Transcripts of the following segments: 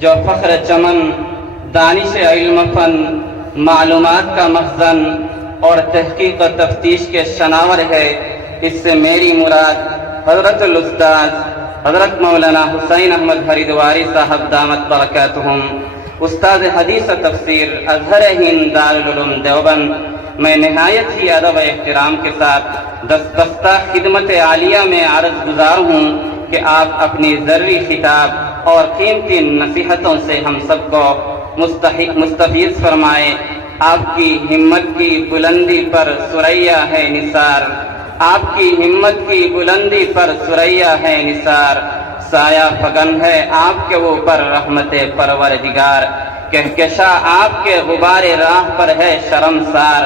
جو فخر چمن، دانش علم فن، معلومات کا مخزن اور تحقیق و تفتیش کے شناور ہے، اس سے میری مراد حضرت الاستاذ حضرت مولانا حسین احمد ہریدواری صاحب دامت برکاتہم، استاد حدیث و تفسیر ازہر ہند دارالعلوم دیوبند۔ میں نہایت ہی ادب و احترام کے ساتھ دستبستہ خدمت عالیہ میں عرض گزار ہوں کہ آپ اپنی ضروری خطاب اور قیمتی نصیحتوں سے ہم سب کو مستفیض فرمائے۔ آپ کی ہمت کی بلندی پر ثریا ہے نثار، آپ کی ہمت کی بلندی پر ثریا ہے نثار، سایہ فگن ہے آپ کے اوپر رحمت پروردگار، کہکشاں آپ کے غبار راہ پر ہے شرمسار،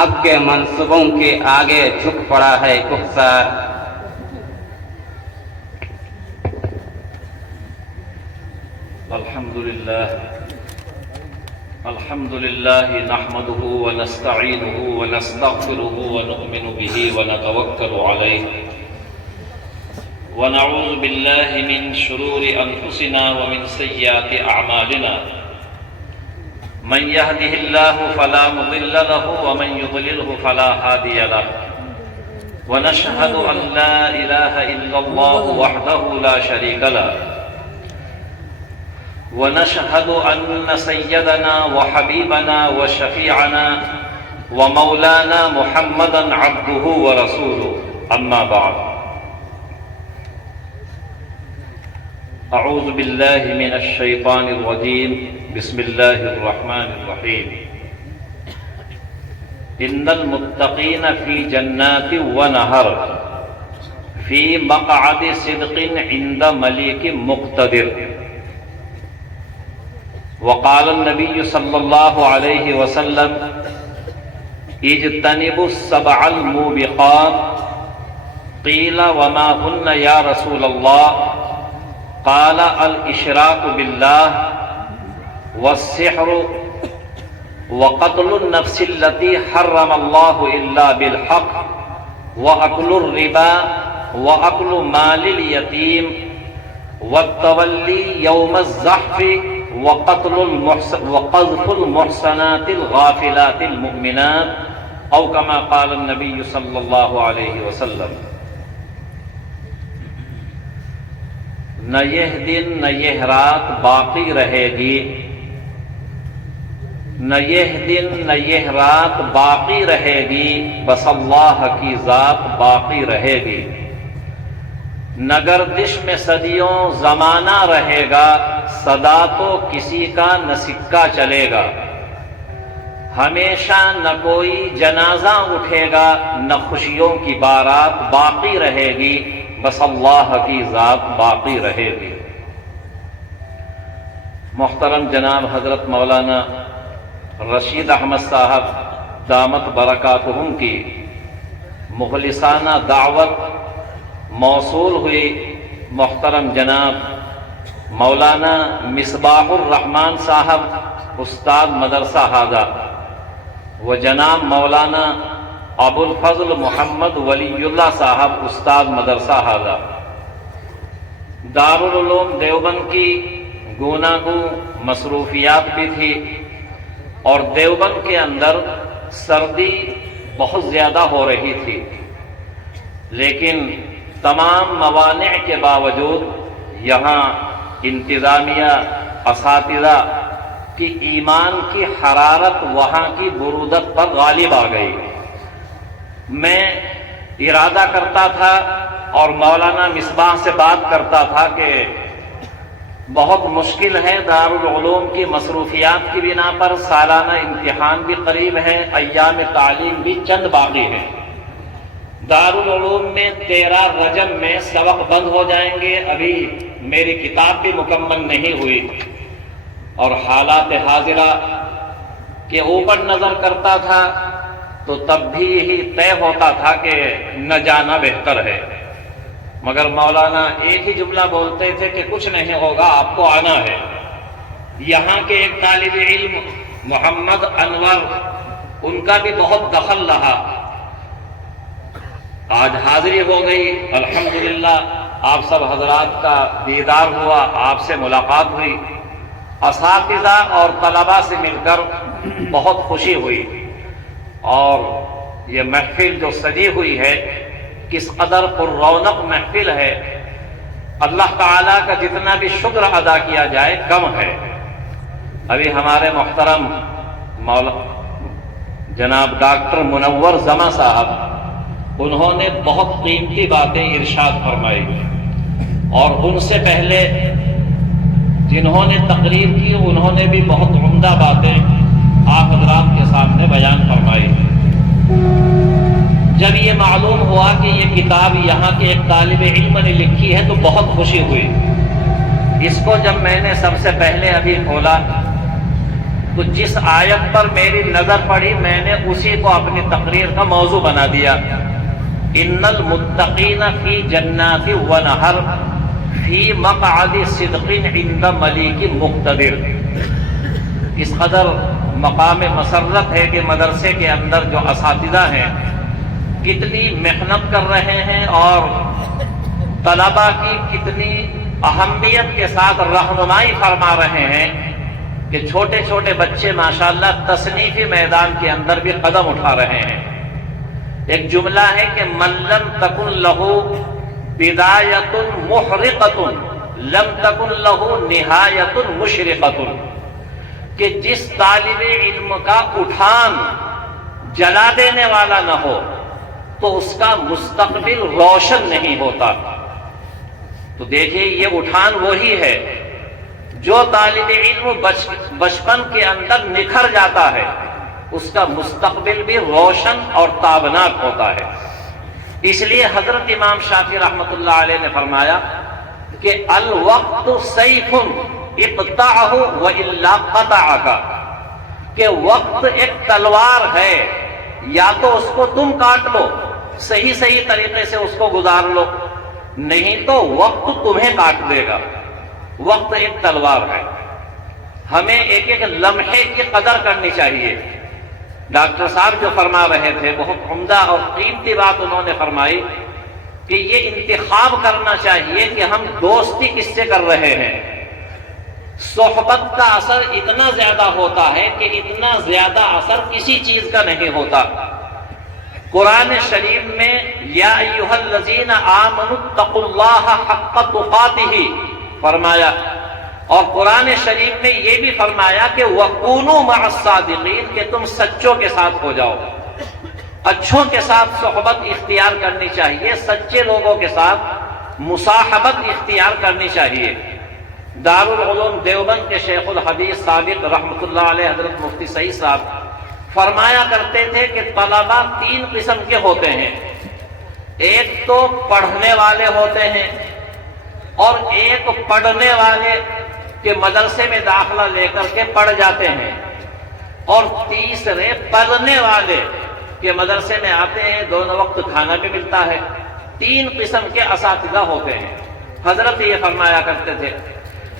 آپ کے منصبوں کے آگے جھک پڑا ہے کفار۔ الحمد لله نحمده ونستعينه ونستغفره ونؤمن به ونتوكل عليه ونعوذ بالله من شرور أنفسنا ومن سيئات أعمالنا، من يهده الله فلا مضل له ومن يضلله فلا هادي له، ونشهد أن لا إله إلا الله وحده لا شريك له، ونشهد أن سيدنا وحبيبنا وشفيعنا ومولانا محمدا عبده ورسوله، أما بعد، أعوذ بالله من الشيطان الرجيم، بسم الله الرحمن الرحيم، إن المتقين في جنات ونهر في مقعد صدق عند مليك مقتدر، وقال النبي صلى الله عليه وسلم اجتنبوا السبع الموبقات، قيل وما هن يا رسول الله؟ قال الاشراك بالله والسحر وقتل النفس التي حرم الله الا بالحق واكل الربا واكل مال اليتيم والتولي يوم الزحف وقذف المحصنات الغافلات المؤمنات، او كما قال النبي صلی اللہ علیہ وسلم۔ نہ یہ دن نہ یہ رات باقی رہے گی، نہ یہ دن نہ یہ رات باقی رہے گی، بس اللہ کی ذات باقی رہے گی۔ نہ گردش میں صدیوں زمانہ رہے گا، صدا تو کسی کا نہ سکہ چلے گا۔ ہمیشہ نہ کوئی جنازہ اٹھے گا، نہ خوشیوں کی بارات باقی رہے گی، بس اللہ کی ذات باقی رہے گی۔ محترم جناب حضرت مولانا رشید احمد صاحب دامت برکاتہم کی مخلصانہ دعوت موصول ہوئی، محترم جناب مولانا مصباح الرحمن صاحب استاد مدرسہ ہادہ و جناب مولانا ابو الفضل محمد ولی اللہ صاحب استاد مدرسہ ہادہ، دارالعلوم دیوبند کی گوناگوں مصروفیات بھی تھی، اور دیوبند کے اندر سردی بہت زیادہ ہو رہی تھی، لیکن تمام موانع کے باوجود یہاں انتظامیہ اساتذہ کی ایمان کی حرارت وہاں کی برودت پر غالب آ گئی۔ میں ارادہ کرتا تھا اور مولانا مصباح سے بات کرتا تھا کہ بہت مشکل ہے، دارالعلوم کی مصروفیات کی بنا پر سالانہ امتحان بھی قریب ہے، ایام تعلیم بھی چند باقی ہیں، دارالعلوم میں 13 رجب میں سبق بند ہو جائیں گے، ابھی میری کتاب بھی مکمل نہیں ہوئی، اور حالات حاضرہ کے اوپر نظر کرتا تھا تو تب بھی یہی طے ہوتا تھا کہ نہ جانا بہتر ہے، مگر مولانا ایک ہی جملہ بولتے تھے کہ کچھ نہیں ہوگا، آپ کو آنا ہے۔ یہاں کے ایک طالب علم محمد انور، ان کا بھی بہت دخل رہا، آج حاضری ہو گئی، الحمدللہ آپ سب حضرات کا دیدار ہوا، آپ سے ملاقات ہوئی، اساتذہ اور طلباء سے مل کر بہت خوشی ہوئی، اور یہ محفل جو سجی ہوئی ہے کس قدر پر رونق محفل ہے، اللہ تعالیٰ کا جتنا بھی شکر ادا کیا جائے کم ہے۔ ابھی ہمارے محترم جناب ڈاکٹر منور زماں صاحب، انہوں نے بہت قیمتی باتیں ارشاد فرمائی، اور ان سے پہلے جنہوں نے تقریر کی انہوں نے بھی بہت عمدہ باتیں آپ حضرات کے سامنے بیان فرمائی۔ جب یہ معلوم ہوا کہ یہ کتاب یہاں کے ایک طالب علم نے لکھی ہے تو بہت خوشی ہوئی۔ اس کو جب میں نے سب سے پہلے ابھی کھولا تو جس آیت پر میری نظر پڑی میں نے اسی کو اپنی تقریر کا موضوع بنا دیا۔ ان المتقین فی جنات و نہر فی مقعد صدق عند ملیک مقتدر۔ اس قدر مقام مسرت ہے کہ مدرسے کے اندر جو اساتذہ ہیں کتنی محنت کر رہے ہیں، اور طلباء کی کتنی اہمیت کے ساتھ رہنمائی فرما رہے ہیں کہ چھوٹے چھوٹے بچے ماشاءاللہ تصنیفی میدان کے اندر بھی قدم اٹھا رہے ہیں۔ ایک جملہ ہے کہ من لم تکن لہ بدایۃ محرقۃ لم تکن لہ نہایۃ مشرقۃ، کہ جس طالب علم کا اٹھان جلا دینے والا نہ ہو تو اس کا مستقبل روشن نہیں ہوتا۔ تو دیکھیے یہ اٹھان وہی ہے جو طالب علم بچپن کے اندر نکھر جاتا ہے، اس کا مستقبل بھی روشن اور تابناک ہوتا ہے۔ اس لیے حضرت امام شافعی رحمۃ اللہ علیہ نے فرمایا کہ الوقت سیف اقطعہ والا قطعک، کہ وقت ایک تلوار ہے، یا تو اس کو تم کاٹ لو، صحیح طریقے سے اس کو گزار لو، نہیں تو وقت تمہیں کاٹ دے گا۔ وقت ایک تلوار ہے، ہمیں ایک ایک لمحے کی قدر کرنی چاہیے۔ ڈاکٹر صاحب جو فرما رہے تھے بہت عمدہ اور قیمتی بات انہوں نے فرمائی کہ یہ انتخاب کرنا چاہیے کہ ہم دوستی کس سے کر رہے ہیں۔ صحبت کا اثر اتنا زیادہ ہوتا ہے کہ اتنا زیادہ اثر کسی چیز کا نہیں ہوتا۔ قرآن شریف میں یا ایھا الذین آمنوا اتقوا اللہ حق تقاتہ فرمایا، اور قرآن شریف میں یہ بھی فرمایا کہ وَكُونُوا مَعَ الصَّادِقِينَ، کہ تم سچوں کے ساتھ ہو جاؤ، اچھوں کے ساتھ صحبت اختیار کرنی چاہیے، سچے لوگوں کے ساتھ مصاحبت اختیار کرنی چاہیے۔ دارالعلوم دیوبند کے شیخ الحدیث سابق رحمۃ اللہ علیہ حضرت مفتی سعید صاحب فرمایا کرتے تھے کہ طلباء تین قسم کے ہوتے ہیں، ایک تو پڑھنے والے ہوتے ہیں، اور ایک پڑھنے والے کے مدرسے میں داخلہ لے کر کے پڑھ جاتے ہیں، اور تیسرے پڑھنے والے کے مدرسے میں آتے ہیں، دونوں وقت کھانا بھی ملتا ہے۔ تین قسم کے اساتذہ ہوتے ہیں۔ حضرت یہ فرمایا کرتے تھے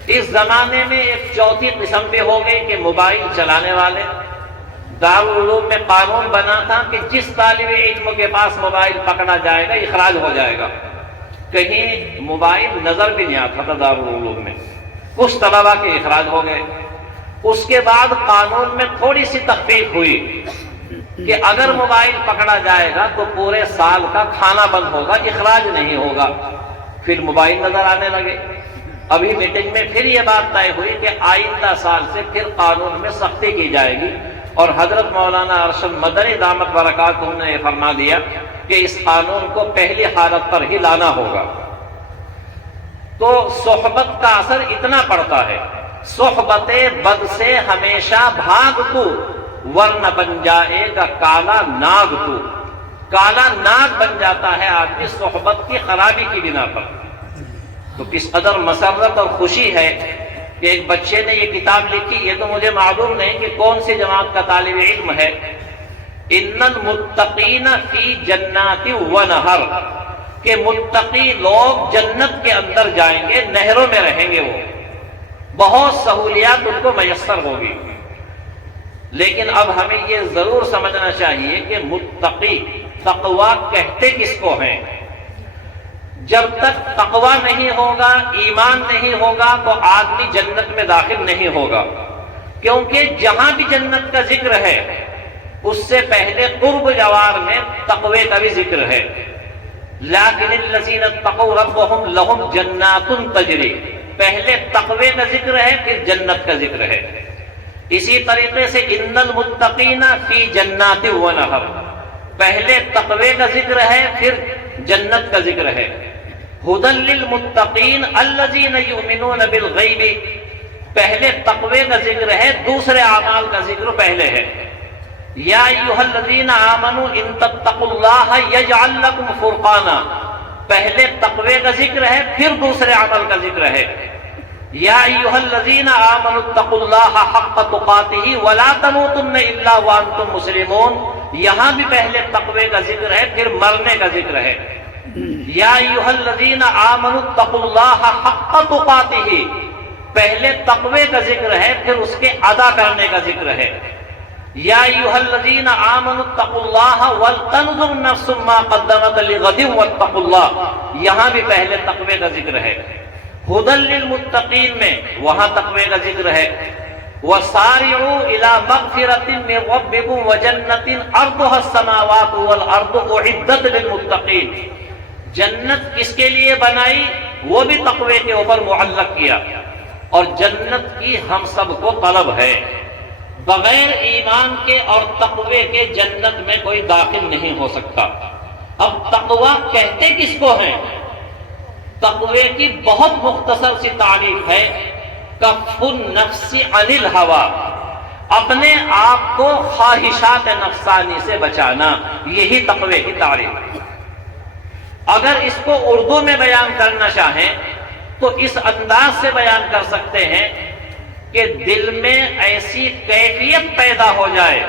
اس زمانے میں ایک چوتھی قسم بھی ہو گئی کہ موبائل چلانے والے۔ دارالعلوم میں قانون بنا تھا کہ جس طالب علم کے پاس موبائل پکڑا جائے گا اخراج ہو جائے گا، کہیں موبائل نظر بھی نہیں آتا تھا دارالعلوم میں، کچھ طلباء کے اخراج ہو گئے۔ اس کے بعد قانون میں تھوڑی سی تخفیف ہوئی کہ اگر موبائل پکڑا جائے گا تو پورے سال کا کھانا بند ہوگا، اخراج نہیں ہوگا۔ پھر موبائل نظر آنے لگے۔ ابھی میٹنگ میں پھر یہ بات طے ہوئی کہ آئندہ سال سے پھر قانون میں سختی کی جائے گی، اور حضرت مولانا ارشد مدنی دامت برکاتہ نے فرما دیا کہ اس قانون کو پہلی حالت پر ہی لانا ہوگا۔ تو صحبت کا اثر اتنا پڑتا ہے، صحبت بد سے ہمیشہ بھاگ تو، ورنہ بن جائے گا کالا ناگ تو۔ کالا ناگ بن جاتا ہے آدمی صحبت کی خرابی کی بنا پر۔ تو کس قدر مسرت اور خوشی ہے کہ ایک بچے نے یہ کتاب لکھی، یہ تو مجھے معلوم نہیں کہ کون سی جماعت کا طالب علم ہے۔ ان المتقین فی جنات و نہر، کہ متقی لوگ جنت کے اندر جائیں گے، نہروں میں رہیں گے، وہ بہت سہولیات ان کو میسر ہوگی۔ لیکن اب ہمیں یہ ضرور سمجھنا چاہیے کہ متقی، تقویٰ کہتے کس کو ہیں؟ جب تک تقوی نہیں ہوگا، ایمان نہیں ہوگا تو آدمی جنت میں داخل نہیں ہوگا، کیونکہ جہاں بھی جنت کا ذکر ہے اس سے پہلے قرب جوار میں تقوی کا بھی ذکر ہے۔ لیکن الذین اتقوا ربهم لهم جنات تجری، پہلے تقوی کا ذکر ہے پھر جنت کا ذکر ہے۔ اسی طریقے سے ان المتقین فی جنات و نہر، پہلے تقوی کا ذکر ہے پھر جنت کا ذکر ہے۔ ھدی للمتقین الذین یؤمنون بالغیب، پہلے تقوی کا ذکر ہے، دوسرے اعمال کا ذکر پہلے ہے۔ یا ایھا الذین آمنوا ان تتقوا اللہ یجعل لکم فرقانا، پہلے تقوی کا ذکر ہے پھر دوسرے عمل کا ذکر ہے۔ یا ایھا الذین آمنوا اتقوا اللہ حق تقاتہ ولا تموتن الا وانتم مسلمون، یہاں بھی پہلے تقوی کا ذکر ہے پھر مرنے کا ذکر ہے۔ یا ایھا الذین آمنوا اتقوا اللہ حق تقاتہ، پہلے تقوی کا ذکر ہے پھر اس کے ادا کرنے کا ذکر ہے۔ یا ایھا الذین آمنوا اتقوا اللہ ولتنظر نفس ما قدمت لغد واتقوا اللہ، یہاں بھی پہلے تقوی کا ذکر ہے۔ ھدی للمتقین میں وہاں تقوی کا ذکر ہے۔ وسارعوا الی مغفرۃ من ربکم وجنۃ عرضها السماوات والارض اعدت للمتقین، جنت کس کے لیے بنائی وہ بھی تقوی کے اوپر معلق کیا، اور جنت کی ہم سب کو طلب ہے۔ بغیر ایمان کے اور تقوی کے جنت میں کوئی داخل نہیں ہو سکتا۔ اب تقوی کہتے کس کو ہیں؟ تقوی کی بہت مختصر سی تعریف ہے، کف النفس عن الہوی، اپنے آپ کو خواہشات نفسانی سے بچانا، یہی تقوی کی تعریف ہے۔ اگر اس کو اردو میں بیان کرنا چاہیں تو اس انداز سے بیان کر سکتے ہیں کہ دل میں ایسی کیفیت پیدا ہو جائے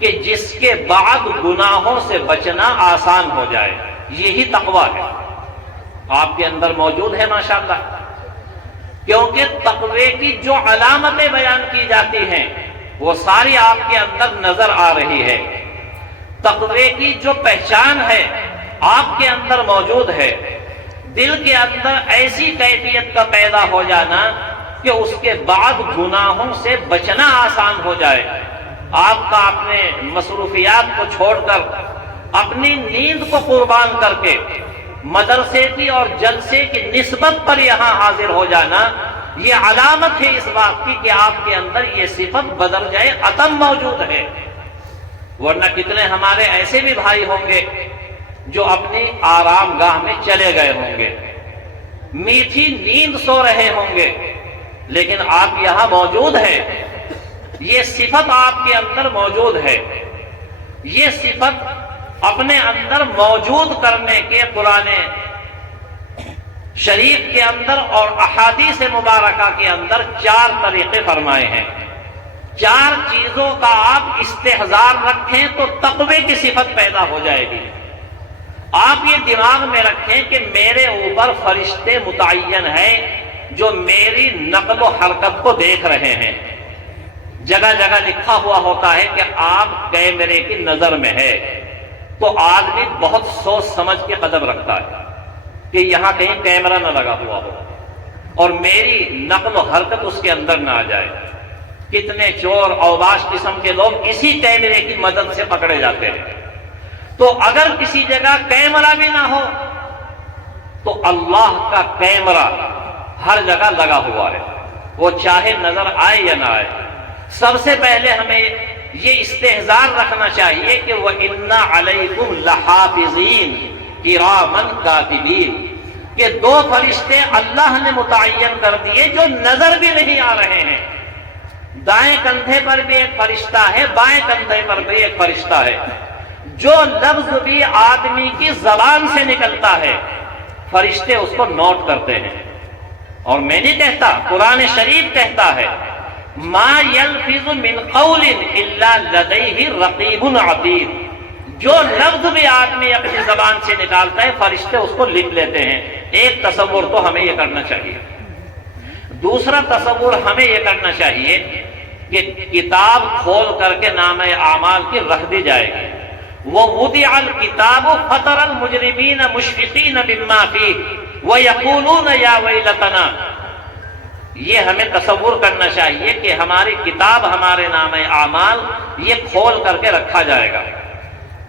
کہ جس کے بعد گناہوں سے بچنا آسان ہو جائے، یہی تقوی ہے۔ آپ کے اندر موجود ہے ماشاءاللہ، کیونکہ تقوی کی جو علامتیں بیان کی جاتی ہیں وہ ساری آپ کے اندر نظر آ رہی ہے۔ تقوی کی جو پہچان ہے آپ کے اندر موجود ہے۔ دل کے اندر ایسی کیفیت کا پیدا ہو جانا کہ اس کے بعد گناہوں سے بچنا آسان ہو جائے۔ آپ کا اپنے مصروفیات کو چھوڑ کر، اپنی نیند کو قربان کر کے مدرسے کی اور جلسے کی نسبت پر یہاں حاضر ہو جانا، یہ علامت ہے اس بات کی کہ آپ کے اندر یہ صفت بدل جائے عدم موجود ہے۔ ورنہ کتنے ہمارے ایسے بھی بھائی ہوں گے جو اپنی آرام گاہ میں چلے گئے ہوں گے، میٹھی نیند سو رہے ہوں گے، لیکن آپ یہاں موجود ہیں، یہ صفت آپ کے اندر موجود ہے۔ یہ صفت اپنے اندر موجود کرنے کے قرآن شریف کے اندر اور احادیث مبارکہ کے اندر 4 طریقے فرمائے ہیں۔ 4 چیزوں کا آپ استحضار رکھیں تو تقوی کی صفت پیدا ہو جائے گی۔ آپ یہ دماغ میں رکھیں کہ میرے اوپر فرشتے متعین ہیں جو میری نقل و حرکت کو دیکھ رہے ہیں۔ جگہ جگہ لکھا ہوا ہوتا ہے کہ آپ کیمرے کی نظر میں ہے، تو آدمی بہت سوچ سمجھ کے قدم رکھتا ہے کہ یہاں کہیں کیمرہ نہ لگا ہوا ہو اور میری نقل و حرکت اس کے اندر نہ آ جائے۔ کتنے چور اوباش قسم کے لوگ اسی کیمرے کی مدد سے پکڑے جاتے ہیں۔ تو اگر کسی جگہ کیمرہ بھی نہ ہو تو اللہ کا کیمرہ ہر جگہ لگا ہوا ہے، وہ چاہے نظر آئے یا نہ آئے۔ سب سے پہلے ہمیں یہ استحضار رکھنا چاہیے کہ وَإِنَّ عَلَيْكُمْ لَحَافِظِينَ كِرَامًا كَاتِبِينَ، کہ 2 فرشتے اللہ نے متعین کر دیے جو نظر بھی نہیں آ رہے ہیں۔ دائیں کندھے پر بھی ایک فرشتہ ہے، بائیں کندھے پر بھی ایک فرشتہ ہے۔ جو لفظ بھی آدمی کی زبان سے نکلتا ہے فرشتے اس کو نوٹ کرتے ہیں۔ اور میں نہیں کہتا، قرآن شریف کہتا ہے ما یلفظ من قول الا لدیہ رقیب عتید، جو لفظ بھی آدمی اپنی زبان سے نکالتا ہے فرشتے اس کو لکھ لیتے ہیں۔ ایک تصور تو ہمیں یہ کرنا چاہیے۔ دوسرا تصور ہمیں یہ کرنا چاہیے کہ کتاب کھول کر کے نامہ اعمال کی رکھ دی جائے گی، ووضع الکتاب فتری المجرمین مشفقین مما فیہ ویقولون یا ویلتنا. یہ ہمیں تصور کرنا چاہیے کہ ہماری کتاب، ہمارے نام اعمال یہ کھول کر کے رکھا جائے گا.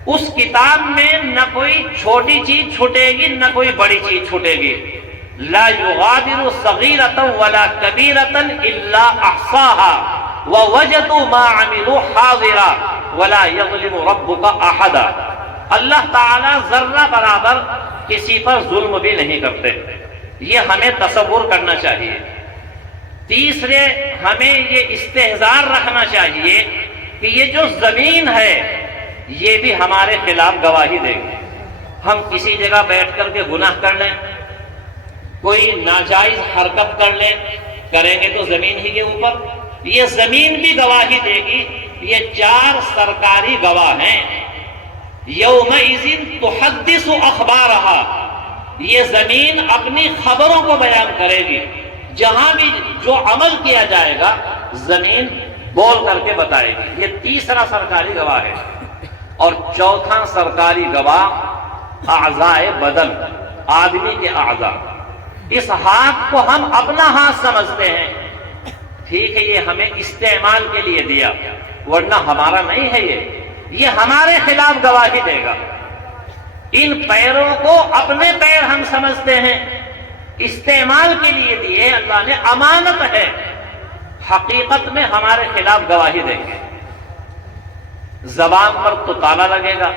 اس کتاب میں نہ کوئی چھوٹی چیز چھوٹے گی نہ کوئی بڑی چیز چھوٹے گی. لا یغادر صغیرۃ ولا کبیرۃ الا احصاها ووجدوا ما عملوا حاضرا ولا یظلم ربک احدا. اللہ تعالی ذرہ برابر کسی پر ظلم بھی نہیں کرتے. یہ ہمیں تصور کرنا چاہیے. تیسرے، ہمیں یہ استحضار رکھنا چاہیے کہ یہ جو زمین ہے یہ بھی ہمارے خلاف گواہی دے گی. ہم کسی جگہ بیٹھ کر کے گناہ کر لیں، کوئی ناجائز حرکت کر لیں، کریں گے تو زمین ہی کے اوپر، یہ زمین بھی گواہی دے گی. یہ 4 سرکاری گواہ ہیں. یومئذ تحدث اخبارہا، یہ زمین اپنی خبروں کو بیان کرے گی. جہاں بھی جو عمل کیا جائے گا زمین بول کر کے بتائے گی. یہ تیسرا سرکاری گواہ ہے. اور چوتھا سرکاری گواہ اعضاء بدن، آدمی کے اعضاء. اس ہاتھ کو ہم اپنا ہاتھ سمجھتے ہیں، ٹھیک ہے یہ ہمیں استعمال کے لیے دیا ورنہ ہمارا نہیں ہے. یہ ہمارے خلاف گواہی دے گا. ان پیروں کو اپنے پیر ہم سمجھتے ہیں، استعمال کے لیے دیے، اللہ نے امانت ہے، حقیقت میں ہمارے خلاف گواہی دیں گے. زبان پر تو تالا لگے گا،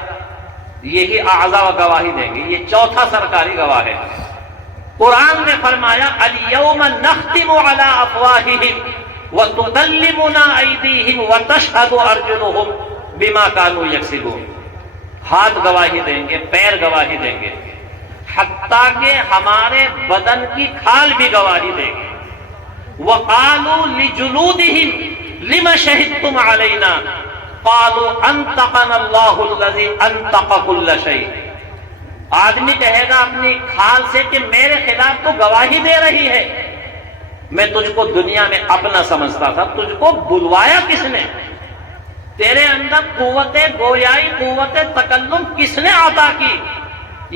یہی اعضاء گواہی دیں گے. یہ چوتھا سرکاری گواہ ہے. قرآن نے فرمایا الیوم نختم علی افواہہم وتکلمنا ایدیہم وتشہد ارجلہم بما کانوا یکسبون. ہاتھ گواہی دیں گے، پیر گواہی دیں گے، حتیٰ کہ ہمارے بدن کی کھال بھی گواہی دے گی. وقالوا لجلودہم لم شہدتم علینا قالوا انطقنا اللہ الذی انطق کل شیء. آدمی کہے گا اپنی کھال سے کہ میرے خلاف تو گواہی دے رہی ہے، میں تجھ کو دنیا میں اپنا سمجھتا تھا، تجھ کو بلوایا کس نے؟ تیرے اندر قوت گویائی، قوت تکلم کس نے عطا کی؟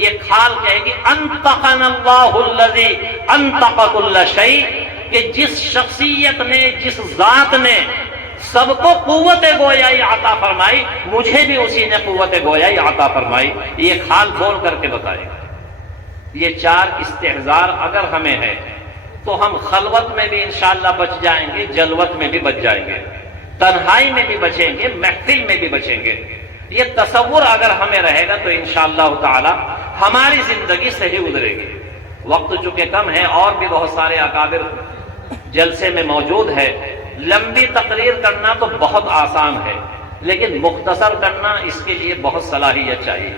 یہ کھال کہے گی انطقنا اللہ الذی انطق کل شیء، کہ جس شخصیت نے، جس ذات نے سب کو قوت گویائی عطا فرمائی، مجھے بھی اسی نے قوت گویائی عطا فرمائی. یہ کھال بول کر کے بتائے گا. یہ 4 استحضار اگر ہمیں ہے تو ہم خلوت میں بھی انشاءاللہ بچ جائیں گے، جلوت میں بھی بچ جائیں گے، تنہائی میں بھی بچیں گے، محفل میں بھی بچیں گے. یہ تصور اگر ہمیں رہے گا تو انشاءاللہ تعالی ہماری زندگی صحیح گزرے گی. وقت چونکہ کم ہے اور بھی بہت سارے اکابر جلسے میں موجود ہے. لمبی تقریر کرنا تو بہت آسان ہے، لیکن مختصر کرنا اس کے لیے بہت صلاحیت چاہیے.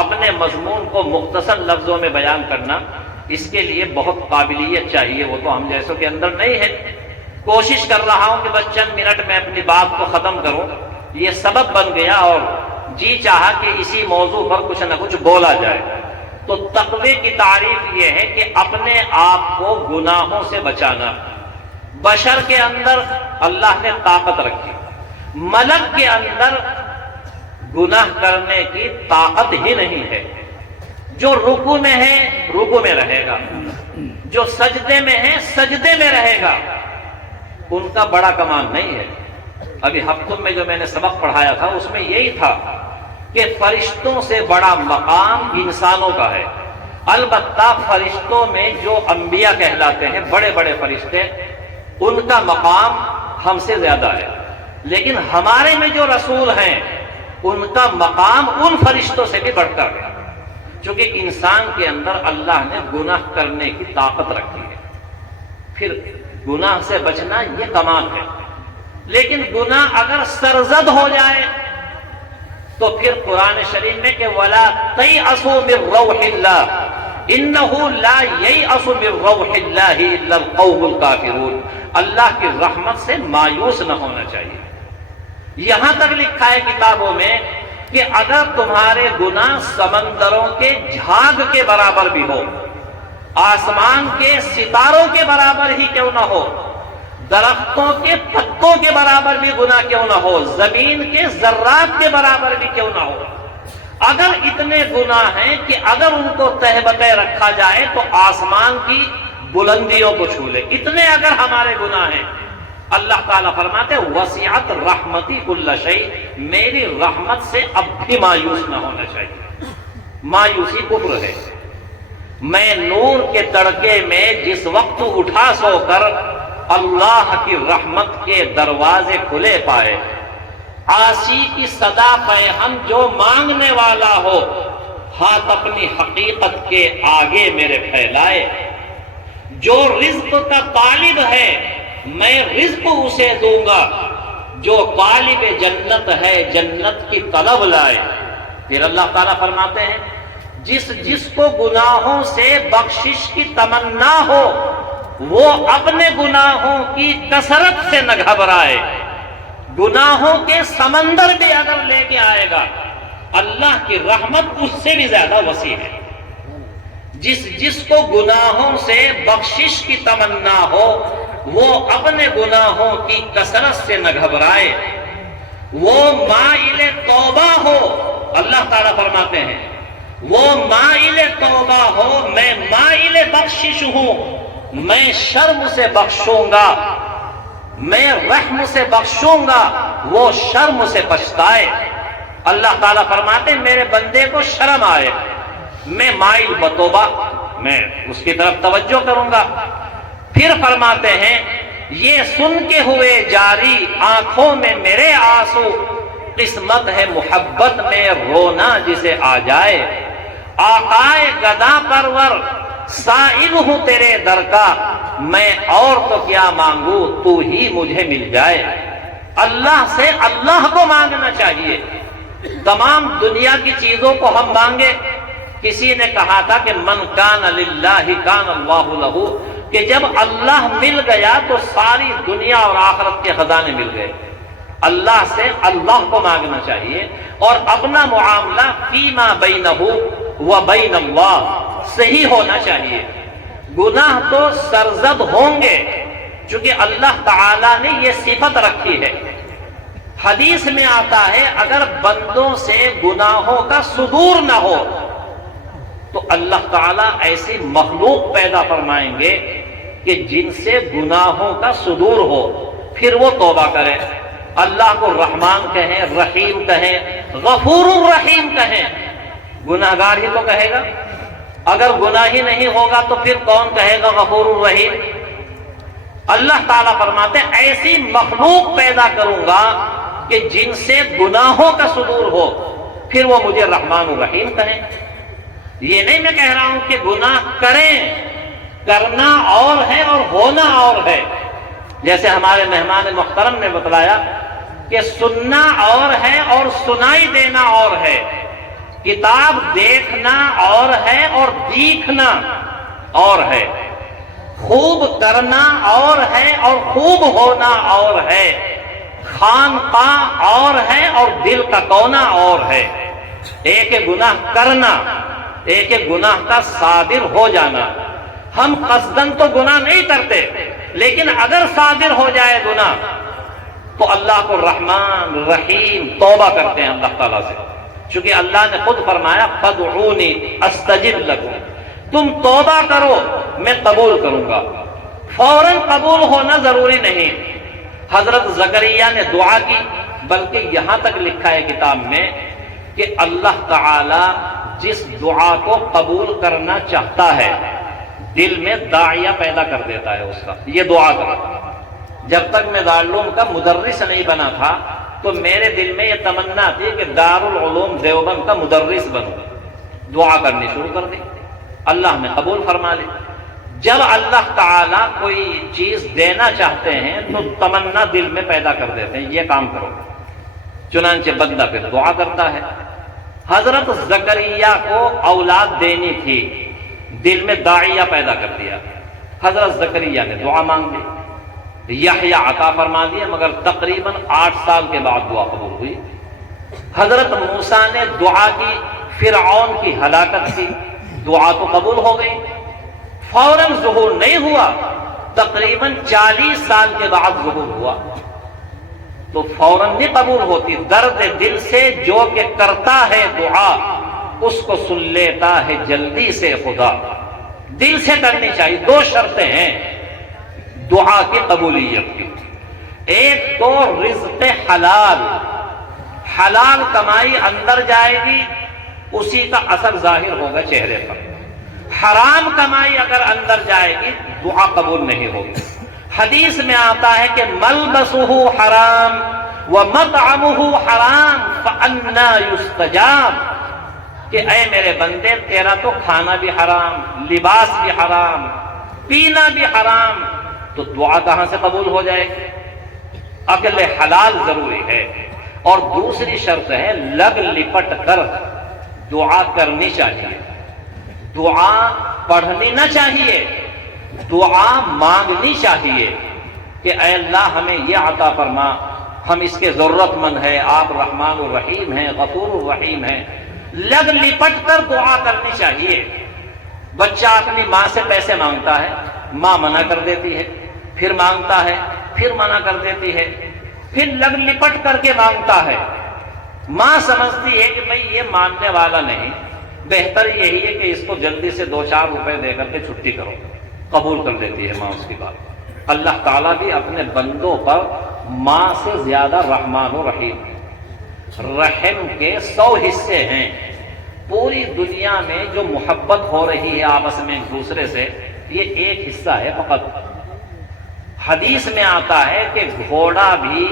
اپنے مضمون کو مختصر لفظوں میں بیان کرنا اس کے لیے بہت قابلیت چاہیے. وہ تو ہم جیسوں کے اندر نہیں ہے. کوشش کر رہا ہوں کہ بس چند منٹ میں اپنی بات کو ختم کروں. یہ سبب بن گیا اور جی چاہا کہ اسی موضوع پر کچھ نہ کچھ بولا جائے. تو تقوی کی تعریف یہ ہے کہ اپنے آپ کو گناہوں سے بچانا. بشر کے اندر اللہ نے طاقت رکھی، ملک کے اندر گناہ کرنے کی طاقت ہی نہیں ہے. جو رکوع میں ہے رکوع میں رہے گا، جو سجدے میں ہے سجدے میں رہے گا. ان کا بڑا کمال نہیں ہے. ابھی ہفتوں میں جو میں نے سبق پڑھایا تھا اس میں یہی تھا کہ فرشتوں سے بڑا مقام انسانوں کا ہے. البتہ فرشتوں میں جو انبیاء کہلاتے ہیں، بڑے بڑے فرشتے، ان کا مقام ہم سے زیادہ ہے. لیکن ہمارے میں جو رسول ہیں ان کا مقام ان فرشتوں سے بھی بڑھ کر ہے، چونکہ انسان کے اندر اللہ نے گناہ کرنے کی طاقت رکھی ہے. پھر گناہ سے بچنا یہ کمال ہے. لیکن گناہ اگر سرزد ہو جائے تو پھر قرآن شریف میں کہ وَلَا تَيْأَسُوا مِن رَوْحِ اللَّهِ إِنَّهُ لَا يَيْأَسُ مِن رَوْحِ اللَّهِ إِلَّا الْقَوْمُ الْكَافِرُونَ. اللہ کی رحمت سے مایوس نہ ہونا چاہیے. یہاں تک لکھا ہے کتابوں میں کہ اگر تمہارے گناہ سمندروں کے جھاگ کے برابر بھی ہو، آسمان کے ستاروں کے برابر ہی کیوں نہ ہو، درختوں کے پتوں کے برابر بھی گناہ کیوں نہ ہو، زمین کے ذرات کے برابر بھی کیوں نہ ہو، اگر اتنے گناہ ہیں کہ اگر ان کو تہ بتہ رکھا جائے تو آسمان کی بلندیوں کو چھو لے، اتنے اگر ہمارے گناہ ہیں، اللہ تعالیٰ فرماتے وسعت رحمتی کل شیء، میری رحمت سے اب بھی مایوس نہ ہونا چاہیے۔ مایوسی کفر ہے۔ میں نور کے تڑکے میں جس وقت اٹھا سو کر اللہ کی رحمت کے دروازے کھلے پائے، عاصی کی صدا پہ ہم جو مانگنے والا ہو، ہاتھ اپنی حقیقت کے آگے میرے پھیلائے، جو رزق کا طالب ہے میں رزق اسے دوں گا، جو طالب جنت ہے جنت کی طلب لائے۔ پھر اللہ تعالیٰ فرماتے ہیں جس کو گناہوں سے بخشش کی تمنا ہو وہ اپنے گناہوں کی کثرت سے نہ گھبرائے، گناہوں کے سمندر بھی اگر لے کے آئے گا اللہ کی رحمت اس سے بھی زیادہ وسیع ہے۔ جس کو گناہوں سے بخشش کی تمنا ہو وہ اپنے گناہوں کی کثرت سے نہ گھبرائے، وہ مائل توبہ ہو، اللہ تعالیٰ فرماتے ہیں وہ مائل توبہ ہو، میں مائل بخشش ہوں، میں شرم سے بخشوں گا، میں رحم سے بخشوں گا، وہ شرم سے پچھتائے۔ اللہ تعالیٰ فرماتے ہیں میرے بندے کو شرم آئے، میں مائل بتوبہ، میں اس کی طرف توجہ کروں گا۔ پھر فرماتے ہیں یہ سن کے ہوئے جاری آنکھوں میں میرے آنسو، قسمت ہے محبت میں رونا جسے آ جائے، آقائے گدا پرور سائل ہوں تیرے در کا، میں اور تو کیا مانگوں تو ہی مجھے مل جائے۔ اللہ سے اللہ کو مانگنا چاہیے، تمام دنیا کی چیزوں کو ہم مانگے۔ کسی نے کہا تھا کہ من کان للہ کان اللہ لہ، کہ جب اللہ مل گیا تو ساری دنیا اور آخرت کے خزانے مل گئے۔ اللہ سے اللہ کو مانگنا چاہیے اور اپنا معاملہ فیما بینہ و بین اللہ صحیح ہونا چاہیے۔ گناہ تو سرزد ہوں گے چونکہ اللہ تعالیٰ نے یہ صفت رکھی ہے۔ حدیث میں آتا ہے اگر بندوں سے گناہوں کا صدور نہ ہو تو اللہ تعالیٰ ایسی مخلوق پیدا فرمائیں گے کہ جن سے گناہوں کا صدور ہو، پھر وہ توبہ کرے، اللہ کو رحمان کہیں، رحیم کہیں، غفور الرحیم کہیں۔ گناہگار ہی تو کہے گا، اگر گناہ ہی نہیں ہوگا تو پھر کون کہے گا غفور الرحیم؟ اللہ تعالیٰ فرماتے ہیں ایسی مخلوق پیدا کروں گا کہ جن سے گناہوں کا صدور ہو، پھر وہ مجھے رحمان الرحیم کہیں۔ یہ نہیں میں کہہ رہا ہوں کہ گناہ کریں، کرنا اور ہے اور ہونا اور ہے۔ جیسے ہمارے مہمان محترم نے بتلایا کہ سننا اور ہے اور سنائی دینا اور ہے، کتاب دیکھنا اور ہے اور دیکھنا اور ہے، خوب کرنا اور ہے اور خوب ہونا اور ہے، خانقاہ اور ہے اور دل کا کونا اور ہے۔ ایک گناہ کرنا، ایک گناہ کا صادر ہو جانا۔ ہم قصدن تو گناہ نہیں کرتے، لیکن اگر صادر ہو جائے گناہ تو اللہ کو رحمان رحیم توبہ کرتے ہیں اللہ تعالیٰ سے، چونکہ اللہ نے خود فرمایا فادعونی استجب لکم، تم توبہ کرو میں قبول کروں گا۔ فوراً قبول ہونا ضروری نہیں۔ حضرت زکریا نے دعا کی، بلکہ یہاں تک لکھا ہے کتاب میں کہ اللہ تعالی جس دعا کو قبول کرنا چاہتا ہے دل میں داعیہ پیدا کر دیتا ہے اس کا، یہ دعا کرو۔ جب تک میں دارالعلوم کا مدرس نہیں بنا تھا تو میرے دل میں یہ تمنا تھی کہ دارالعلوم دیوبند کا مدرس بنوں، دعا کرنی شروع کر دی، اللہ نے قبول فرما لی۔ جب اللہ تعالیٰ کوئی چیز دینا چاہتے ہیں تو تمنا دل میں پیدا کر دیتے ہیں یہ کام کرو، چنانچہ بندہ پھر دعا کرتا ہے۔ حضرت زکریا کو اولاد دینی تھی، دل میں داعیہ پیدا کر دیا، حضرت زکریا نے دعا مانگ لی، یحییٰ عطا فرما دیے، مگر تقریباً 8 سال کے بعد دعا قبول ہوئی۔ حضرت موسیٰ نے دعا کی، فرعون کی ہلاکت کی، دعا تو قبول ہو گئی، فوراً ظہور نہیں ہوا، تقریباً 40 سال کے بعد ظہور ہوا۔ تو فوراً نہیں قبول ہوتی. درد دل سے جو کہ کرتا ہے دعا اس کو سن لیتا ہے جلدی سے خدا. دل سے کرنی چاہیے. 2 شرطیں ہیں دعا کی قبولیت کی. ایک تو رزق حلال، حلال کمائی اندر جائے گی اسی کا اثر ظاہر ہوگا چہرے پر. حرام کمائی اگر اندر جائے گی دعا قبول نہیں ہوگی. حدیث میں آتا ہے کہ ملبسہ حرام ومطعمہ حرام فأنا یستجاب، کہ اے میرے بندے تیرا تو کھانا بھی حرام، لباس بھی حرام، پینا بھی حرام، تو دعا کہاں سے قبول ہو جائے گی؟ اکل حلال ضروری ہے. اور دوسری شرط ہے لگ لپٹ کر دعا کرنی چاہیے. دعا پڑھنی نہ چاہیے، دعا مانگنی چاہیے کہ اے اللہ ہمیں یہ عطا فرما، ہم اس کے ضرورت مند ہیں، آپ رحمان الرحیم ہیں، غفور الرحیم ہیں. لگ لپٹ کر دعا کرنی چاہیے. بچہ اپنی ماں سے پیسے مانگتا ہے، ماں منع کر دیتی ہے، پھر مانگتا ہے، پھر منع کر دیتی ہے، پھر لگ لپٹ کر کے مانگتا ہے. ماں سمجھتی ہے کہ بھئی یہ ماننے والا نہیں، بہتر یہی ہے کہ اس کو جلدی سے 2-4 روپے دے کر کے چھٹی کرو. قبول کر دیتی ہے ماں اس کی بات. اللہ تعالیٰ بھی اپنے بندوں پر ماں سے زیادہ رحمان و رحیم ہے. رحم کے 100 حصے ہیں. پوری دنیا میں جو محبت ہو رہی ہے آپس میں ایک دوسرے سے، یہ ایک حصہ ہے فقط. حدیث میں آتا ہے کہ گھوڑا بھی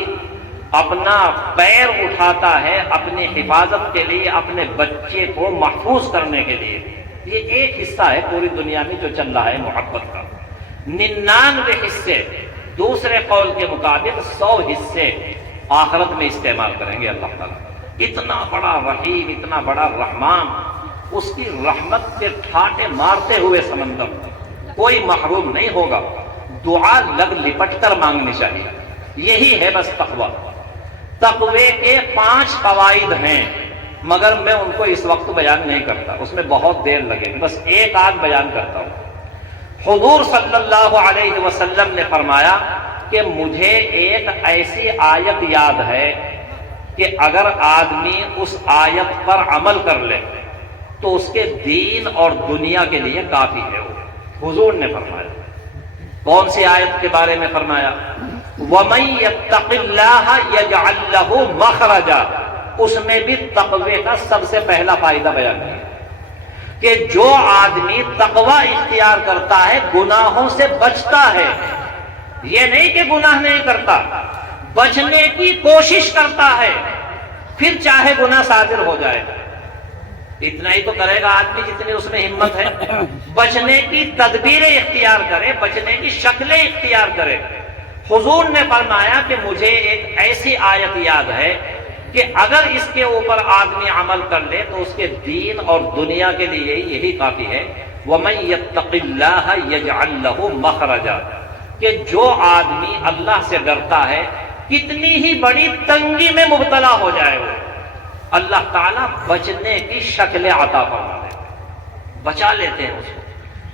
اپنا پیر اٹھاتا ہے اپنی حفاظت کے لیے، اپنے بچے کو محفوظ کرنے کے لیے. یہ ایک حصہ ہے پوری دنیا میں جو چل رہا ہے محبت کا. 99 حصے دوسرے قول کے مطابق 100 حصے آخرت میں استعمال کریں گے اللہ تعالیٰ. اتنا بڑا رحیم، اتنا بڑا رحمان، اس کی رحمت کے ٹھاٹے مارتے ہوئے سمندر، کوئی محروم نہیں ہوگا. دعا لگ لپٹ کر مانگنی چاہیے. یہی ہے بس تقوی. تقوی کے 5 قواعد ہیں مگر میں ان کو اس وقت بیان نہیں کرتا، اس میں بہت دیر لگے گی. بس ایک آدھ بیان کرتا ہوں. حضور صلی اللہ علیہ وسلم نے فرمایا کہ مجھے ایک ایسی آیت یاد ہے کہ اگر آدمی اس آیت پر عمل کر لے تو اس کے دین اور دنیا کے لیے کافی ہے. حضور نے فرمایا. کون سی آیت کے بارے میں فرمایا؟ وَمَن يَتَّقِ اللَّهَ يَجْعَل لَّهُ مَخْرَجًا. اس میں بھی تقوی کا سب سے پہلا فائدہ بیان کیا کہ جو آدمی تقوی اختیار کرتا ہے گناہوں سے بچتا ہے. یہ نہیں کہ گناہ نہیں کرتا، بچنے کی کوشش کرتا ہے، پھر چاہے گناہ صادر ہو جائے. اتنا ہی تو کرے گا آدمی جتنی اس میں ہمت ہے. بچنے کی تدبیریں اختیار کرے، بچنے کی شکلیں اختیار کرے. حضور نے فرمایا کہ مجھے ایک ایسی آیت یاد ہے کہ اگر اس کے اوپر آدمی عمل کر لے تو اس کے دین اور دنیا کے لیے یہی کافی ہے. وَمَن يَتَّقِ اللَّهَ يَجْعَل لَّهُ مَخْرَجًا. کہ جو آدمی اللہ سے ڈرتا ہے کتنی ہی بڑی تنگی میں مبتلا ہو جائے وہ، اللہ تعالیٰ بچنے کی شکلیں عطا فرما دیتے، بچا لیتے ہیں اس کو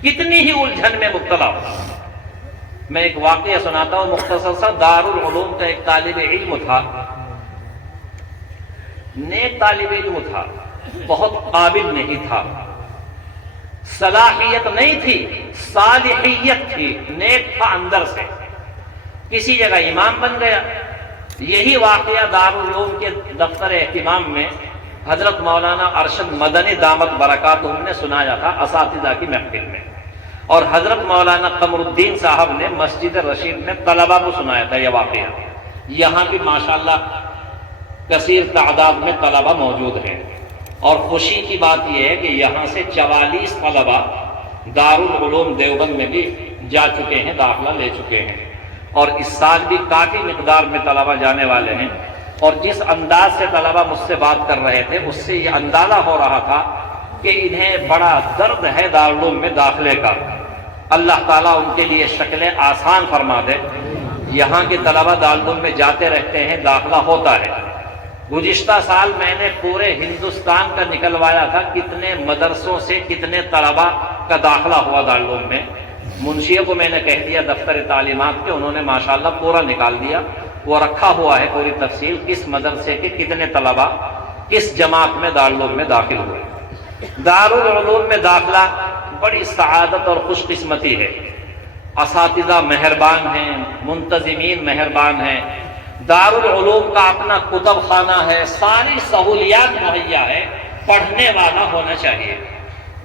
کتنی ہی الجھن میں مبتلا ہو. میں ایک واقعہ سناتا ہوں مختصر سا. دارالعلوم کا ایک طالب علم تھا، نیک طالب علم تھا، بہت قابل نہیں تھا، صلاحیت نہیں تھی، صالحیت تھی، نیک تھا اندر سے. کسی جگہ امام بن گیا. یہی واقعہ دارالعلوم کے دفتر اہتمام میں حضرت مولانا ارشد مدنی دامت برکاتہم نے سنایا تھا اساتذہ کی محفل میں، اور حضرت مولانا قمر الدین صاحب نے مسجد رشید میں طلبہ کو سنایا تھا یہ واقعہ. یہاں بھی ماشاءاللہ کثیر تعداد میں طلبہ موجود ہیں، اور خوشی کی بات یہ ہے کہ یہاں سے 44 طلبہ دارالعلوم دیوبند میں بھی جا چکے ہیں، داخلہ لے چکے ہیں، اور اس سال بھی کافی مقدار میں طلبہ جانے والے ہیں. اور جس انداز سے طلبہ مجھ سے بات کر رہے تھے اس سے یہ اندازہ ہو رہا تھا کہ انہیں بڑا درد ہے دارالعلوم میں داخلے کا. اللہ تعالیٰ ان کے لیے شکلیں آسان فرما دے. یہاں کے طلبہ دارالعلوم میں جاتے رہتے ہیں، داخلہ ہوتا ہے. گزشتہ سال میں نے پورے ہندوستان کا نکلوایا تھا کتنے مدرسوں سے کتنے طلبہ کا داخلہ ہوا دارالعلوم میں. منشیوں کو میں نے کہہ دیا دفتر تعلیمات کے، انہوں نے ماشاءاللہ پورا نکال دیا. وہ رکھا ہوا ہے پوری تفصیل، کس مدرسے کے کتنے طلبہ کس جماعت میں دارالعلوم میں داخل ہوئے۔ دارالعلوم میں داخلہ بڑی سعادت اور خوش قسمتی ہے، اساتذہ مہربان ہیں، منتظمین مہربان ہیں، دارالعلوم کا اپنا کتب خانہ ہے، ساری سہولیات مہیا ہے، پڑھنے والا ہونا چاہیے۔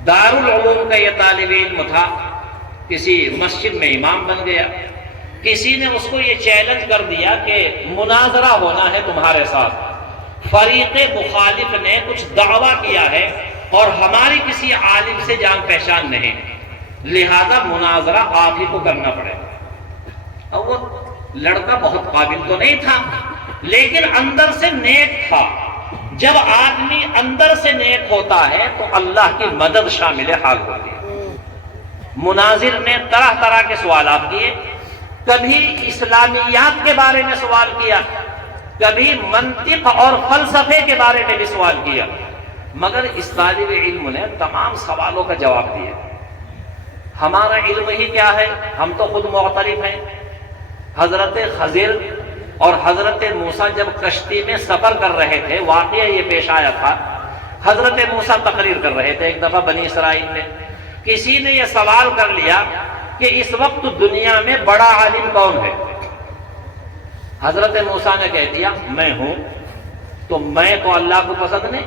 دارالعلوم کا یہ طالب علم تھا، کسی مسجد میں امام بن گیا، کسی نے اس کو یہ چیلنج کر دیا کہ مناظرہ ہونا ہے تمہارے ساتھ، فریق مخالف نے کچھ دعویٰ کیا ہے اور ہماری کسی عالم سے جان پہچان نہیں، لہذا مناظرہ آپ ہی کو کرنا پڑے گا۔ اور وہ لڑکا بہت قابل تو نہیں تھا لیکن اندر سے نیک تھا۔ جب آدمی اندر سے نیک ہوتا ہے تو اللہ کی مدد شامل حال ہوتی ہے۔ مناظر نے طرح طرح کے سوالات کیے، کبھی اسلامیات کے بارے میں سوال کیا، کبھی منطق اور فلسفے کے بارے میں بھی سوال کیا، مگر اس طالب علم نے تمام سوالوں کا جواب دیا۔ ہمارا علم ہی کیا ہے، ہم تو خود مختلف ہیں۔ حضرت خضر اور حضرت موسیٰ جب کشتی میں سفر کر رہے تھے، واقعہ یہ پیش آیا تھا، حضرت موسیٰ تقریر کر رہے تھے ایک دفعہ بنی اسرائیل میں، کسی نے یہ سوال کر لیا کہ اس وقت دنیا میں بڑا عالم کون ہے؟ حضرت موسیٰ نے کہہ دیا میں ہوں۔ تو میں تو اللہ کو پسند نہیں،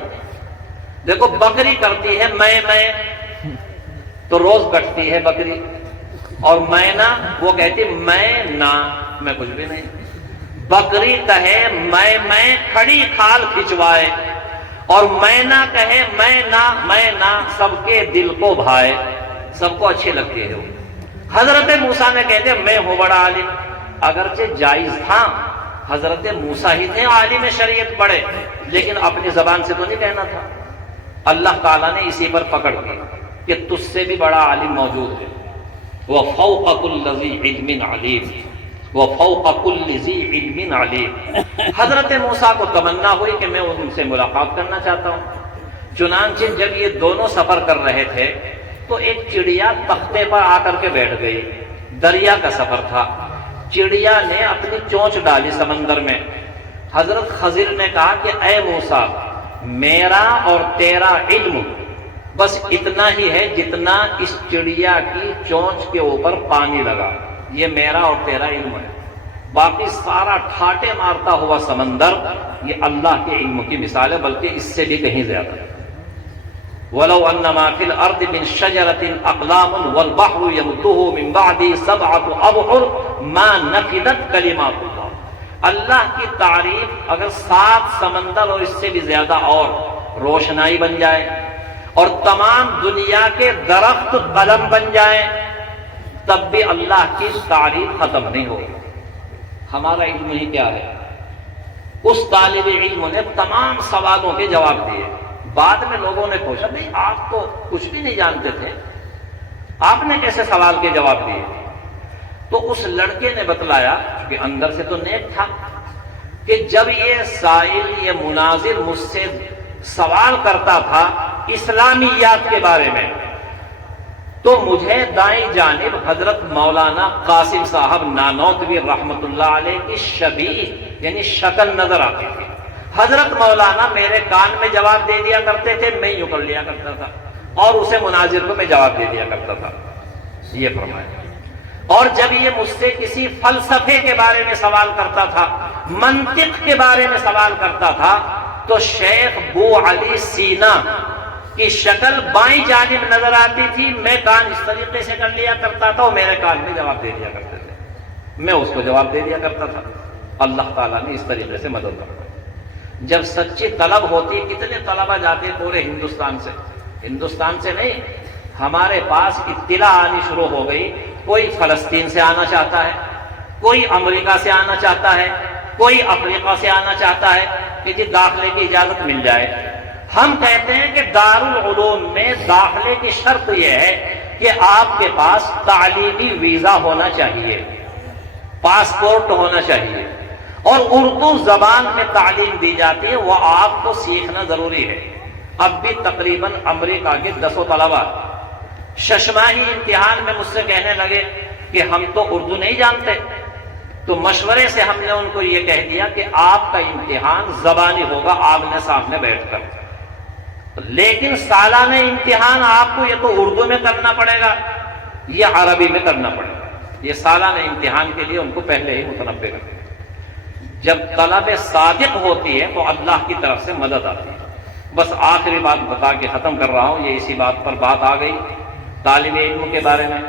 دیکھو بکری کرتی ہے میں تو روز کٹتی ہے بکری، اور مینا وہ کہتی میں کچھ بھی نہیں۔ بکری کہے میں کھڑی کھال کھچوائے، اور مینا کہے میں نہ سب کے دل کو بھائے، سب کو اچھی لگتی ہے وہ۔ حضرت موسیٰ نے کہتے میں ہوں بڑا عالم، اگرچہ جائز تھا، حضرت موسیٰ ہی تھے عالم شریعت پڑھے، لیکن اپنی زبان سے تو نہیں کہنا تھا۔ اللہ تعالیٰ نے اسی پر پکڑ کی کہ تجھ سے بھی بڑا عالم موجود ہے، وَفَوْقَ كُلِّ ذِي عِلْمٍ عَلِيمٍ، وَفَوْقَ كُلِّ ذِي عِلْمٍ عَلِيمٍ۔ حضرت موسیٰ کو تمنا ہوئی کہ میں ان سے ملاقات کرنا چاہتا ہوں۔ چنانچہ جب یہ دونوں سفر کر رہے تھے تو ایک چڑیا تختے پر آ کر کے بیٹھ گئی، دریا کا سفر تھا، چڑیا نے اپنی چونچ ڈالی سمندر میں۔ حضرت خضر نے کہا کہ اے موسیٰ، میرا اور تیرا علم بس اتنا ہی ہے جتنا اس چڑیا کی چونچ کے اوپر پانی لگا، یہ میرا اور تیرا علم ہے، باقی سارا ٹھاٹے مارتا ہوا سمندر یہ اللہ کے علم کی مثال ہے، بلکہ اس سے بھی کہیں زیادہ۔ وَلَوْ أَنَّ مَا فِي الْأَرْضِ مِنْ شَجَرَةٍ أَقْلَامٌ وَالْبَحْرُ يَمُدُّهُ مِنْ بَعْدِهِ سَبْعَةُ أَبْحُرٍ مَا نَفِدَتْ كَلِمَاتُ اللَّهِ۔ اللہ کی تعریف اگر 7 سمندر اور اس سے بھی زیادہ اور روشنائی بن جائے اور تمام دنیا کے درخت قلم بن جائیں، تب بھی اللہ کی تعریف ختم نہیں ہوگی۔ ہمارا علم ہی کیا ہے؟ اس طالب علم نے تمام سوالوں کے جواب دیے۔ بعد میں لوگوں نے پوچھا نہیں آپ تو کچھ بھی نہیں جانتے تھے، آپ نے کیسے سوال کے جواب دیے؟ تو اس لڑکے نے بتلایا کہ اندر سے تو نیک تھا کہ جب یہ سائل یہ مناظر مجھ سے سوال کرتا تھا اسلامیات کے بارے میں تو مجھے دائیں جانب حضرت مولانا قاسم صاحب نانوتوی رحمت اللہ علیہ کی شبیہ یعنی شکل نظر آتی تھی۔ حضرت مولانا میرے کان میں جواب دے دیا کرتے تھے، میں یوں کر لیا کرتا تھا، اور اسے مناظر کو میں جواب دے دیا کرتا تھا، یہ فرمایا۔ اور جب یہ مجھ سے کسی فلسفے کے بارے میں سوال کرتا تھا، منطق کے بارے میں سوال کرتا تھا، تو شیخ بو علی سینا کی شکل بائیں جانب نظر آتی تھی، میں کان اس طریقے سے کر لیا کرتا تھا، اور میرے کان میں جواب دے دیا کرتے تھے، میں اس کو جواب دے دیا کرتا تھا۔ اللہ تعالیٰ نے اس طریقے سے مدد کرتا۔ جب سچی طلب ہوتی، کتنے طلبہ جاتے پورے ہندوستان سے نہیں، ہمارے پاس اطلاع آنی شروع ہو گئی، کوئی فلسطین سے آنا چاہتا ہے، کوئی امریکہ سے آنا چاہتا ہے، کوئی افریقہ سے آنا چاہتا ہے کہ جی داخلے کی اجازت مل جائے۔ ہم کہتے ہیں کہ دارالعلوم میں داخلے کی شرط یہ ہے کہ آپ کے پاس تعلیمی ویزا ہونا چاہیے، پاسپورٹ ہونا چاہیے، اور اردو زبان میں تعلیم دی جاتی ہے، وہ آپ کو سیکھنا ضروری ہے۔ اب بھی تقریباً امریکہ کے 10 طلبہ ششماہی امتحان میں مجھ سے کہنے لگے کہ ہم تو اردو نہیں جانتے، تو مشورے سے ہم نے ان کو یہ کہہ دیا کہ آپ کا امتحان زبانی ہوگا آمنے سامنے بیٹھ کر، لیکن سالانہ امتحان آپ کو یہ تو اردو میں کرنا پڑے گا یا عربی میں کرنا پڑے گا۔ یہ سالانہ امتحان کے لیے ان کو پہلے ہی متنبع کر دیا۔ جب طلب صادق ہوتی ہے تو اللہ کی طرف سے مدد آتی ہے۔ بس آخری بات بتا کے ختم کر رہا ہوں، یہ اسی بات پر بات آ گئی طالب علم کے بارے میں۔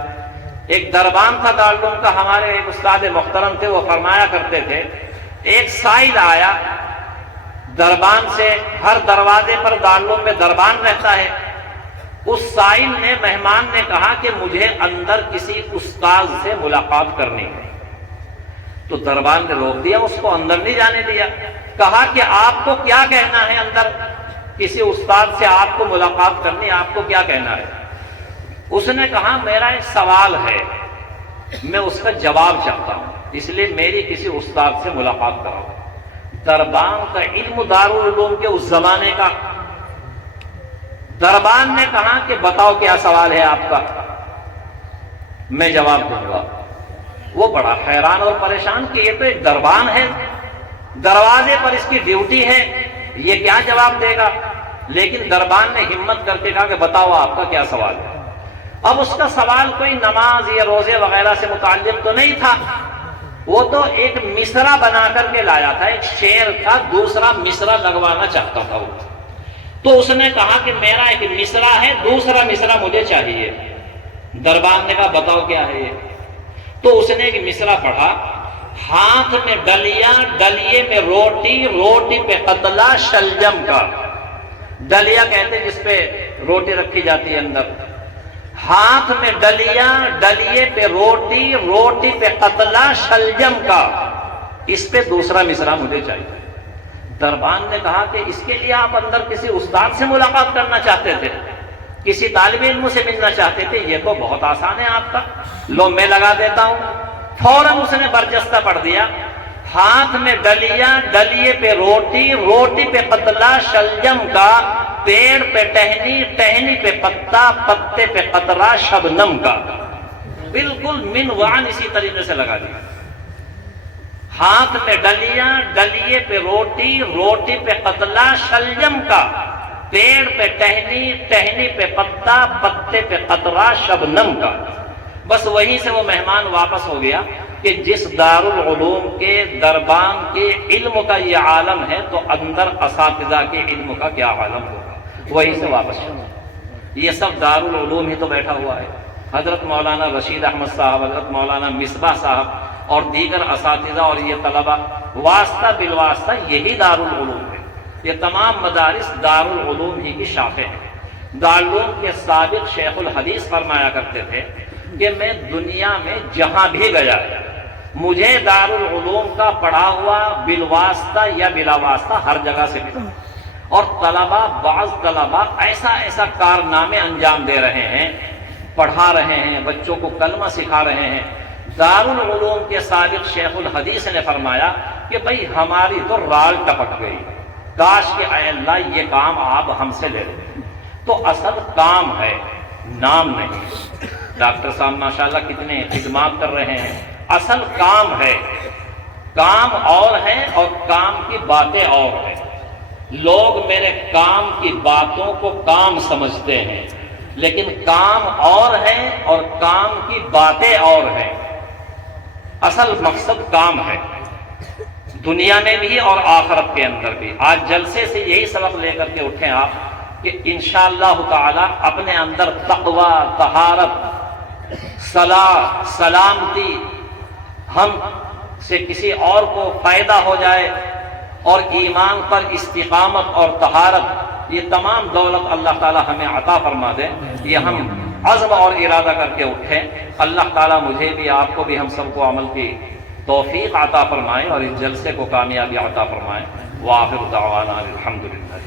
ایک دربان تھا دارالعلوم کا، ہمارے ایک استاد محترم تھے، وہ فرمایا کرتے تھے ایک سائل آیا دربان سے، ہر دروازے پر دارالعلوم میں دربان رہتا ہے، اس سائل نے، مہمان نے کہا کہ مجھے اندر کسی استاد سے ملاقات کرنی ہے۔ تو دربان نے روک دیا، اس کو اندر نہیں جانے دیا، کہا کہ آپ کو کیا کہنا ہے، اندر کسی استاد سے آپ کو ملاقات کرنی، آپ کو کیا کہنا ہے؟ اس نے کہا میرا ایک سوال ہے، میں اس کا جواب چاہتا ہوں، اس لیے میری کسی استاد سے ملاقات کراؤ۔ دربان کا علم دارالعلوم کے اس زمانے کا، دربان نے کہا کہ بتاؤ کیا سوال ہے آپ کا، میں جواب دوں گا۔ وہ بڑا حیران اور پریشان کہ یہ تو ایک دربان ہے، دروازے پر اس کی ڈیوٹی ہے، یہ کیا جواب دے گا؟ لیکن دربان نے ہمت کر کے کہا کہ بتاؤ آپ کا کیا سوال ہے۔ اب اس کا سوال کوئی نماز یا روزے وغیرہ سے متعلق تو نہیں تھا، وہ تو ایک مصرع بنا کر کے لایا تھا، ایک شعر کا دوسرا مصرع لگوانا چاہتا تھا وہ۔ تو اس نے کہا کہ میرا ایک مصرع ہے، دوسرا مصرع مجھے چاہیے۔ دربان نے کہا بتاؤ کیا ہے یہ؟ تو اس نے ایک مصرع پڑھا، ہاتھ میں ڈلیا، ڈلیے میں روٹی، روٹی پہ قتلہ شلجم کا۔ ڈلیا کہتے جس پہ روٹی رکھی جاتی ہے اندر، ہاتھ میں ڈلیا، ڈلیے پہ روٹی، روٹی پہ قتلہ شلجم کا، اس پہ دوسرا مصرع مجھے چاہیے۔ دربان نے کہا کہ اس کے لیے آپ اندر کسی استاد سے ملاقات کرنا چاہتے تھے، کسی طالب علم سے ملنا چاہتے تھے، یہ تو بہت آسان ہے آپ کا، لو میں لگا دیتا ہوں۔ فوراً اس نے برجستہ پڑھ دیا، ہاتھ میں ڈلیا، ڈلیے پہ روٹی، روٹی پہ قتلہ شلجم کا، پیڑ پہ ٹہنی، ٹہنی پہ پتا، پتے پہ قطرہ شبنم کا۔ بالکل من وعن اسی طریقے سے لگا دیا۔ ہاتھ میں ڈلیا، ڈلیے پہ روٹی، روٹی پہ قتلہ شلجم کا، پیڑ پہ ٹہنی، ٹہنی پہ پتا، پتے پہ قطرہ شبنم کا۔ بس وہیں سے وہ مہمان واپس ہو گیا کہ جس دارالعلوم کے دربان کے علم کا یہ عالم ہے تو اندر اساتذہ کے علم کا کیا عالم ہوگا۔ وہیں سے واپس ہوا۔ یہ سب دارالعلوم ہی تو بیٹھا ہوا ہے۔ حضرت مولانا رشید احمد صاحب، حضرت مولانا مصباح صاحب اور دیگر اساتذہ اور یہ طلبہ، واسطہ بالواسطہ یہی دارالعلوم ہے۔ یہ تمام مدارس دارالعلوم ہی کی شاخیں ہیں۔ دارالعلوم کے سابق شیخ الحدیث فرمایا کرتے تھے کہ میں دنیا میں جہاں بھی گیا مجھے دارالعلوم کا پڑھا ہوا بالواسطہ یا بلا واسطہ ہر جگہ سے ملا، اور بعض طلبہ ایسا کارنامے انجام دے رہے ہیں، پڑھا رہے ہیں، بچوں کو کلمہ سکھا رہے ہیں۔ دارالعلوم کے سابق شیخ الحدیث نے فرمایا کہ بھئی ہماری تو رال ٹپک گئی، کاش کہ اے اللہ یہ کام آپ ہم سے لے لیں۔ تو اصل کام ہے، نام نہیں۔ ڈاکٹر صاحب ماشاءاللہ کتنے خدمات کر رہے ہیں، اصل کام ہے، کام اور ہے اور کام کی باتیں اور ہیں۔ لوگ میرے کام کی باتوں کو کام سمجھتے ہیں، لیکن کام اور ہے اور کام کی باتیں اور ہیں۔ اصل مقصد کام ہے، دنیا میں بھی اور آخرت کے اندر بھی۔ آج جلسے سے یہی سبق لے کر کے اٹھیں آپ کہ انشاءاللہ تعالی اپنے اندر تقوی، طہارت، صلاح، سلامتی، ہم سے کسی اور کو فائدہ ہو جائے، اور ایمان پر استقامت اور طہارت، یہ تمام دولت اللہ تعالی ہمیں عطا فرما دے۔ یہ ہم عزم اور ارادہ کر کے اٹھیں، اللہ تعالی مجھے بھی، آپ کو بھی، ہم سب کو عمل کی توفیق عطا فرمائے اور اس جلسے کو کامیابی عطا فرمائے۔ وآخر دعوانا الحمدللہ۔